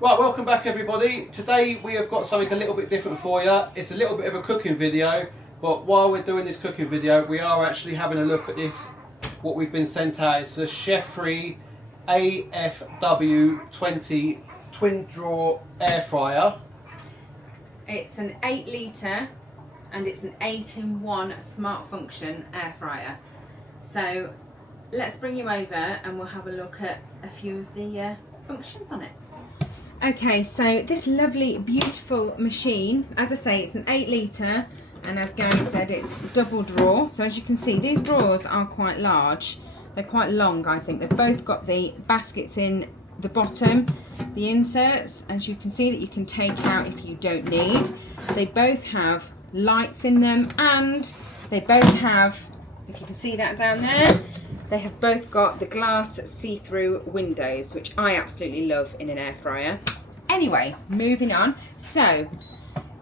Right, welcome back everybody. Today we have got something a little bit different for you. It's a little bit of a cooking video, but while we're doing this cooking video, we are actually having a look at this, what we've been sent out. It's a Chefree AFW20 twin drawer air fryer. It's an 8 litre and it's an 8-in-1 smart function air fryer. So let's bring you over and we'll have a look at a few of the functions on it. Okay, so this lovely, beautiful machine, as I say, it's an 8 litre, and as Gary said, it's double drawer. So as you can see, these drawers are quite large. They're quite long, I think. They've both got the baskets in the bottom, the inserts, as you can see, that you can take out if you don't need. They both have lights in them, and they both have, if you can see that down there, they have both got the glass see-through windows, which I absolutely love in an air fryer. Anyway, moving on. So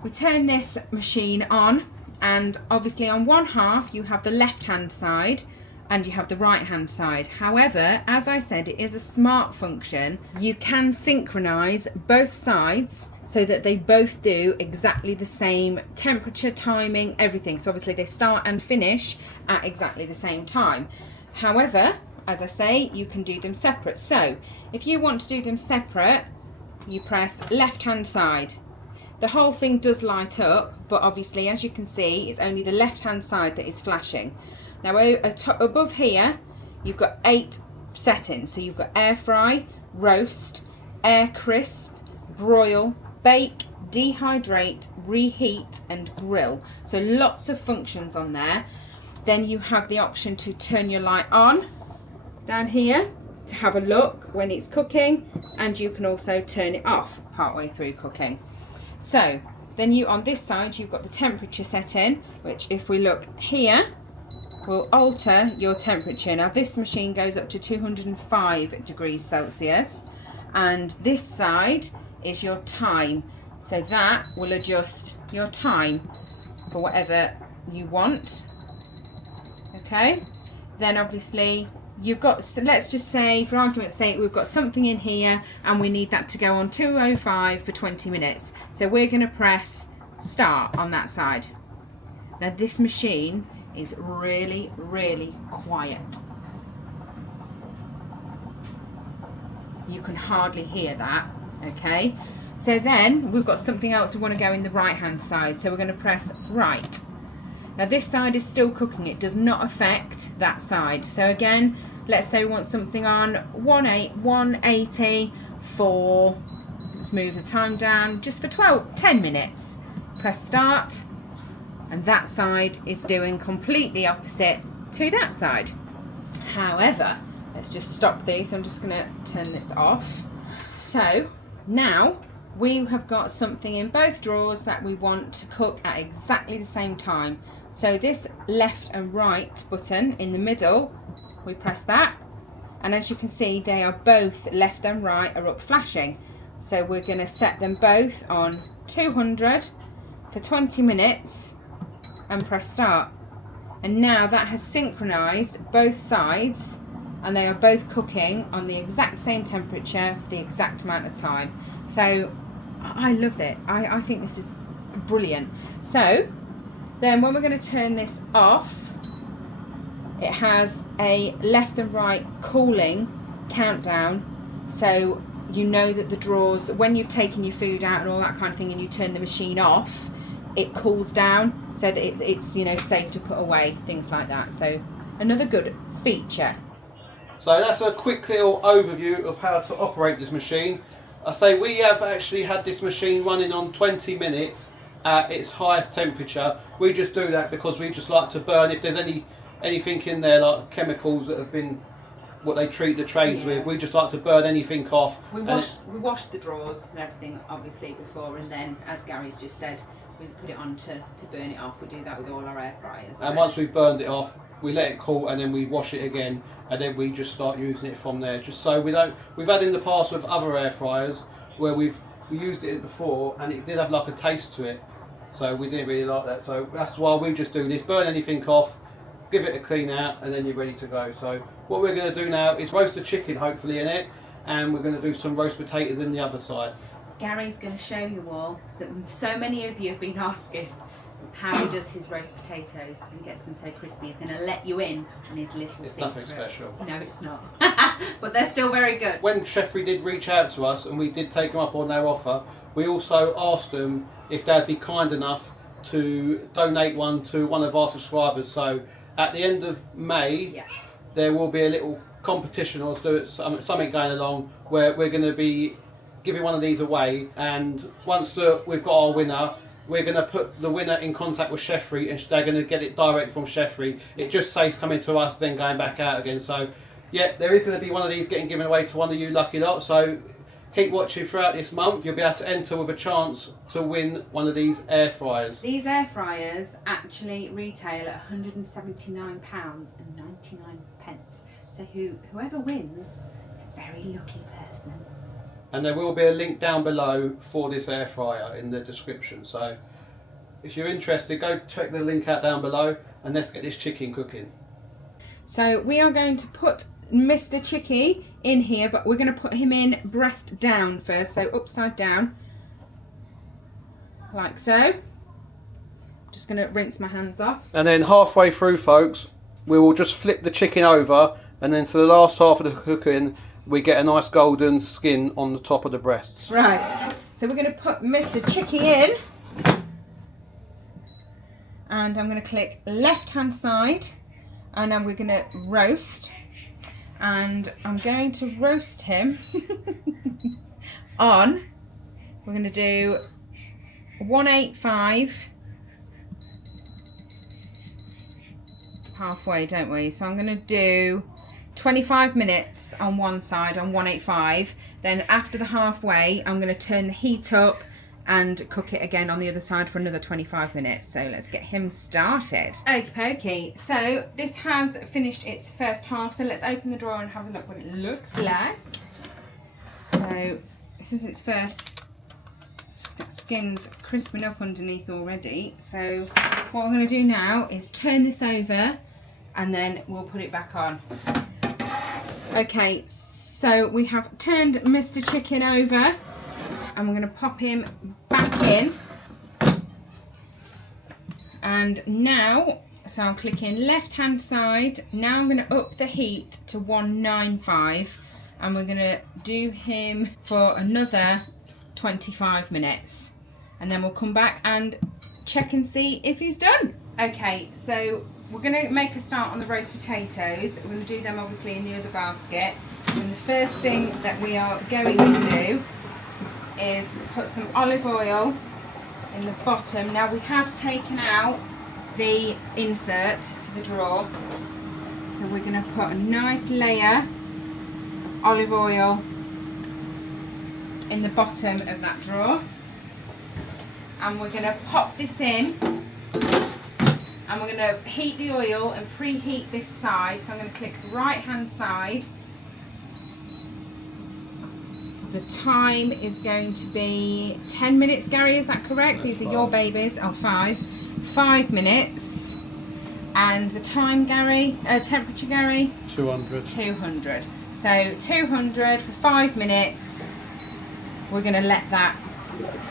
we turn this machine on, and obviously on one half you have the left-hand side and you have the right-hand side. However, as I said, it is a smart function. You can synchronize both sides so that they both do exactly the same temperature, timing, everything. So obviously they start and finish at exactly the same time. However, as I say, you can do them separate. So if you want to do them separate, you press left hand side. The whole thing does light up, but obviously, as you can see, it's only the left hand side that is flashing. Now above here, you've got 8 settings. So you've got air fry, roast, air crisp, broil, bake, dehydrate, reheat and grill. So lots of functions on there. Then you have the option to turn your light on down here to have a look when it's cooking, and you can also turn it off partway through cooking. So then on this side you've got the temperature setting, which if we look here will alter your temperature. Now this machine goes up to 205 degrees Celsius, and this side is your time. So that will adjust your time for whatever you want. Okay, then obviously you've got, so let's just say for argument's sake we've got something in here and we need that to go on 205 for 20 minutes. So we're going to press start on that side. Now this machine is really, really quiet. You can hardly hear that. Okay, so then we've got something else we want to go in the right hand side, so we're going to press right. Now this side is still cooking, it does not affect that side. So again, let's say we want something on 180 for, let's move the time down, just for 10 minutes. Press start, and that side is doing completely opposite to that side. However, let's just stop these. I'm just gonna turn this off. So now we have got something in both drawers that we want to cook at exactly the same time. So this left and right button in the middle, we press that, and as you can see they are both left and right are up flashing. So we're going to set them both on 200 for 20 minutes and press start. And now that has synchronized both sides and they are both cooking on the exact same temperature for the exact amount of time. So I love it. I think this is brilliant. So then when we're going to turn this off, it has a left and right cooling countdown, so you know that the drawers, when you've taken your food out and all that kind of thing and you turn the machine off, it cools down so that it's you know, safe to put away, things like that. So another good feature. So that's a quick little overview of how to operate this machine. I say we have actually had this machine running on 20 minutes at its highest temperature. We just do that because we just like to burn, if there's anything in there like chemicals that have been what they treat the trays with, we just like to burn anything off. We wash the drawers and everything obviously before, and then as Gary's just said, we put it on to burn it off. We do that with all our air fryers. And once we've burned it off, we let it cool and then we wash it again, and then we just start using it from there. Just so we don't, we've had in the past with other air fryers where we used it before and it did have like a taste to it, so we didn't really like that. So that's why we just do this, burn anything off, give it a clean out, and then you're ready to go. So what we're going to do now is roast the chicken hopefully in it, and we're going to do some roast potatoes in the other side. Gary's going to show you all. So many of you have been asking how he does his roast potatoes and gets them so crispy. He's going to let you in on his little secret. It's nothing special. No, it's not. But they're still very good. When Chefree did reach out to us and we did take them up on their offer, we also asked them if they'd be kind enough to donate one to one of our subscribers. So at the end of May, there will be a little competition or something going along where we're going to be giving one of these away, and once we've got our winner, we're going to put the winner in contact with Chefree, and they're going to get it direct from Chefree. It just saves coming to us then going back out again. So yeah, there is going to be one of these getting given away to one of you lucky lot, so keep watching throughout this month. You'll be able to enter with a chance to win one of these air fryers. These air fryers actually retail at £179.99. So whoever wins, a very lucky person. And there will be a link down below for this air fryer in the description. So if you're interested, go check the link out down below and let's get this chicken cooking. So we are going to put Mr. Chicky in here, but we're going to put him in breast down first, so upside down, like so. Just going to rinse my hands off. And then halfway through, folks, we will just flip the chicken over, and then so the last half of the cooking, we get a nice golden skin on the top of the breasts. Right, so we're going to put Mr. Chicky in, and I'm going to click left hand side, and then we're going to roast, and I'm going to roast him on, we're going to do 185 halfway, don't we? So I'm going to do 25 minutes on one side on 185, then after the halfway I'm going to turn the heat up and cook it again on the other side for another 25 minutes. So let's get him started. Okie pokey, so this has finished its first half, so let's open the drawer and have a look what it looks like. So this is its first, skin's crisping up underneath already. So what I'm going to do now is turn this over and then we'll put it back on. Okay, so we have turned Mr. Chicken over and we're going to pop him back in. And now, so I'm clicking left hand side. Now I'm going to up the heat to 195 and we're going to do him for another 25 minutes. And then we'll come back and check and see if he's done. Okay, so we're going to make a start on the roast potatoes. We're going to do them obviously in the other basket. And the first thing that we are going to do is put some olive oil in the bottom. Now we have taken out the insert for the drawer. So we're going to put a nice layer of olive oil in the bottom of that drawer. And we're going to pop this in. And we're going to heat the oil and preheat this side. So I'm going to click right hand side. The time is going to be 10 minutes, Gary, is that correct? These are your babies. Oh, 5. 5 minutes. And the time, Gary, temperature, Gary? 200. 200. So 200 for 5 minutes. We're going to let that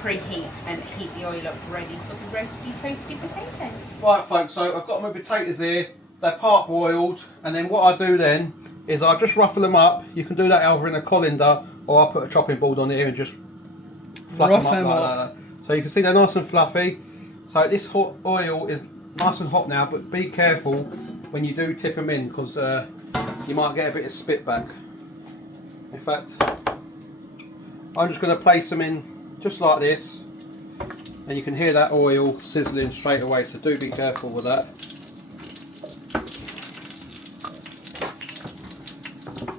preheat and heat the oil up ready for the roasty toasty potatoes. Right folks, so I've got my potatoes here, they're part boiled, and then what I do then is I just ruffle them up. You can do that either in a colander or I'll put a chopping board on here and just fluff them up like that. So you can see they're nice and fluffy. So this hot oil is nice and hot now, but be careful when you do tip them in because you might get a bit of spit back. In fact, I'm just going to place them in just like this, and you can hear that oil sizzling straight away, so do be careful with that.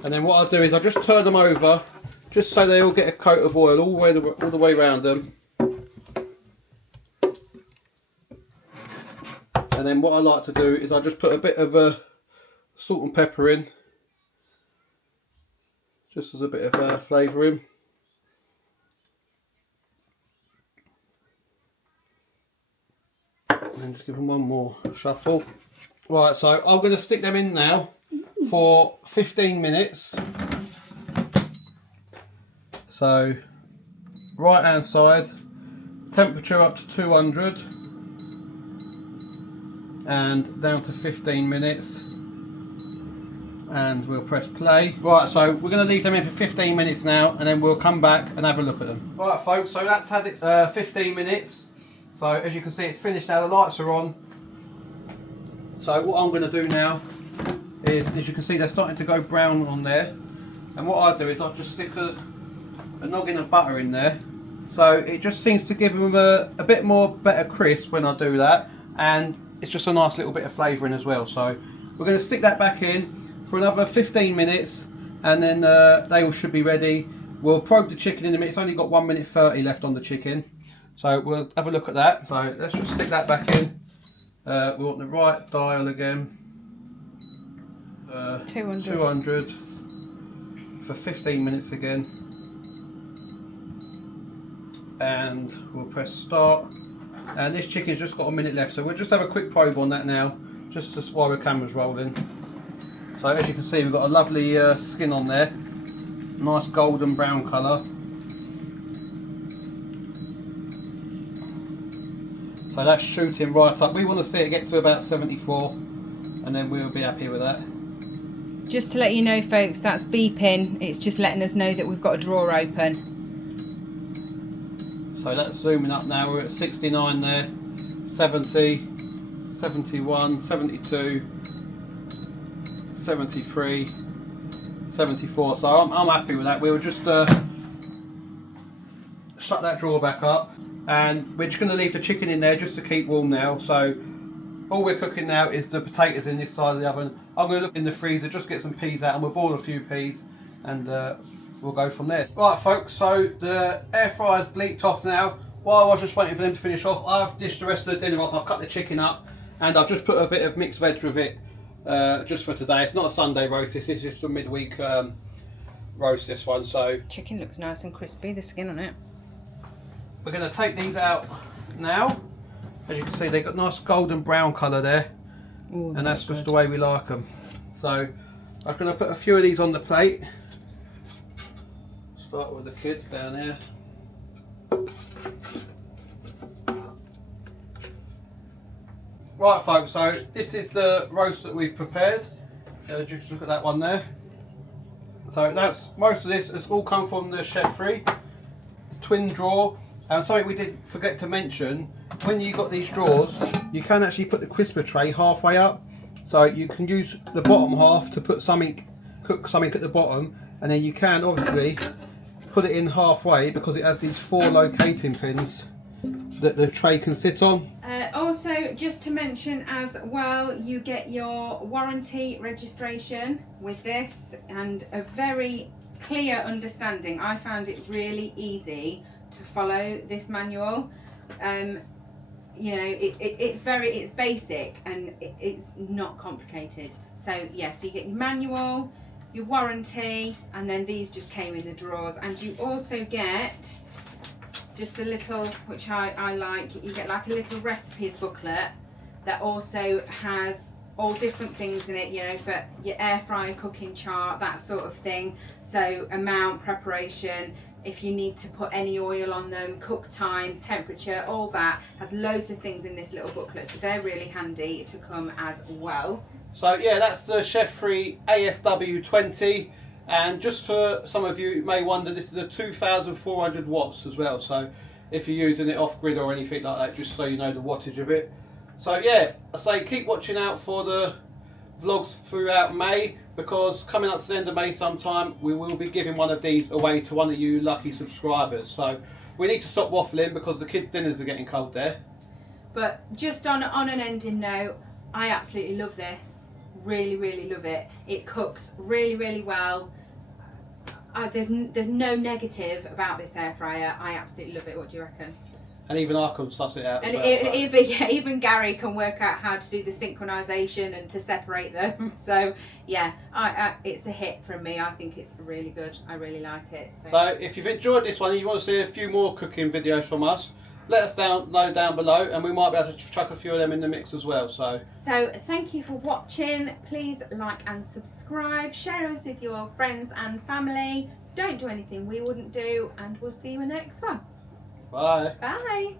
And then what I'll do is I'll just turn them over just so they all get a coat of oil all the way around them. And then what I like to do is I just put a bit of salt and pepper in, just as a bit of flavouring. And just give them one more shuffle. Right, so I'm going to stick them in now for 15 minutes. So right hand side, temperature up to 200 and down to 15 minutes, and we'll press play. Right, so we're going to leave them in for 15 minutes now, and then we'll come back and have a look at them. Right folks, so that's had its 15 minutes. So as you can see, it's finished now, the lights are on. So what I'm going to do now is, as you can see, they're starting to go brown on there, and what I do is I just stick a noggin of butter in there, so it just seems to give them a bit more better crisp when I do that, and it's just a nice little bit of flavouring as well. So we're going to stick that back in for another 15 minutes, and then they all should be ready. We'll probe the chicken in a minute. It's only got 1 minute 30 left on the chicken, so we'll have a look at that. So let's just stick that back in. We want the right dial again, 200 for 15 minutes again, and we'll press start. And this chicken's just got a minute left, so we'll just have a quick probe on that now, just while the camera's rolling. So as you can see, we've got a lovely skin on there, nice golden brown colour. So that's shooting right up. We want to see it get to about 74, and then we'll be happy with that. Just to let you know folks, that's beeping. It's just letting us know that we've got a drawer open. So that's zooming up now. We're at 69 there, 70, 71, 72, 73, 74. So I'm happy with that. We'll just shut that drawer back up, and we're just going to leave the chicken in there just to keep warm now. So all we're cooking now is the potatoes in this side of the oven. I'm going to look in the freezer, just get some peas out, and we'll boil a few peas, and we'll go from there. Right folks, so the air fryer's bleeped off now. While I was just waiting for them to finish off, I've dished the rest of the dinner up. I've cut the chicken up, and I've just put a bit of mixed veg with it just for today. It's not a Sunday roast, this is just a midweek roast, this one. So Chicken looks nice and crispy, the skin on it. we're going to take these out now. As you can see, they've got nice golden brown colour there. Ooh, and that's just the way we like them. So I'm going to put a few of these on the plate. Start with the kids down here. Right folks, so this is the roast that we've prepared. Just look at that one there. So that's, most of this has all come from the Chefree twin drawer. And something we did forget to mention, when you got these drawers, you can actually put the crisper tray halfway up. So you can use the bottom half to put something, cook something at the bottom, and then you can obviously put it in halfway because it has these 4 locating pins that the tray can sit on. Also, just to mention as well, you get your warranty registration with this and a very clear understanding. I found it really easy to follow this manual. You know, it's basic and it's not complicated. So yeah, so you get your manual, your warranty, and then these just came in the drawers. And you also get just a little, which I like, you get like a little recipes booklet that also has all different things in it, you know, for your air fryer cooking chart, that sort of thing. So amount, preparation, if you need to put any oil on them, cook time, temperature, all that, has loads of things in this little booklet, so they're really handy to come as well. So yeah, that's the Chefree AFW20, and just for some of you who may wonder, this is a 2,400 watts as well, so if you're using it off grid or anything like that, just so you know the wattage of it. So yeah, I say keep watching out for the vlogs throughout May, because coming up to the end of May sometime, we will be giving one of these away to one of you lucky subscribers. So we need to stop waffling because the kids' dinners are getting cold there. But just on an ending note, I absolutely love this. Really love it. It cooks really well. There's no negative about this air fryer. I absolutely love it. What do you reckon? And even I can suss it out. And even Gary can work out how to do the synchronization and to separate them. So yeah, it's a hit from me. I think it's really good. I really like it. So if you've enjoyed this one and you want to see a few more cooking videos from us, let us know down below, and we might be able to chuck a few of them in the mix as well. So thank you for watching. Please like and subscribe, share us with your friends and family. Don't do anything we wouldn't do, and we'll see you in the next one. bye. Bye.